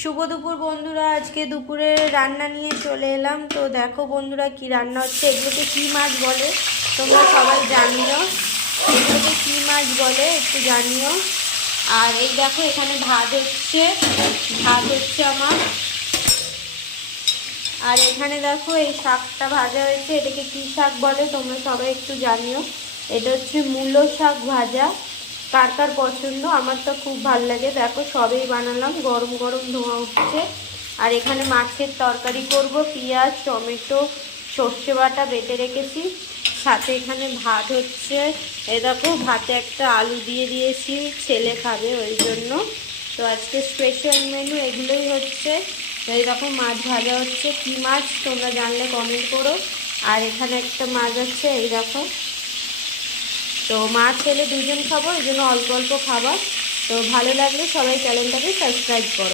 শুভ দুপুর বন্ধুরা। আজকে দুপুরে রান্না নিয়ে চলে এলাম। তো দেখো বন্ধুরা কি রান্না হচ্ছে। এগুলোকে কী মাছ বলে তোমরা সবাই জানিও, এগুলোকে কী মাছ বলে একটু জানিও। আর এই দেখো এখানে ভাত হচ্ছে আমার। আর এখানে দেখো এই শাকটা ভাজা হয়েছে, এটাকে কী শাক বলে তোমরা সবাই একটু জানিও। এটা হচ্ছে মূলো শাক ভাজা। কার কার পছন্দ, আমার তো খুব ভালো লাগে। দেখো সবই বানালাম, গরম গরম ধোঁয়া উঠছে। আর এখানে মাছের তরকারি করব, পেঁয়াজ টমেটো সর্ষে বাটা বেটে রেখেছি, সাথে এখানে ভাত হচ্ছে। এই দেখো ভাতে একটা আলু দিয়ে দিয়েছি, ছেলে খাবে ওই জন্য। তো আজকে স্পেশাল মেনু এগুলোই হচ্ছে। এই রকম মাছ ভাজা হচ্ছে, কী মাছ তোমরা জানলে কমেন্ট করো। আর এখানে একটা মাছ আছে এই দেখো। তো মাছ ছেলে দুজন খাবো, এই জন্য অল্প অল্প খাবার। তো ভালো লাগলে সবাই চ্যানেলটাকে সাবস্ক্রাইব করো।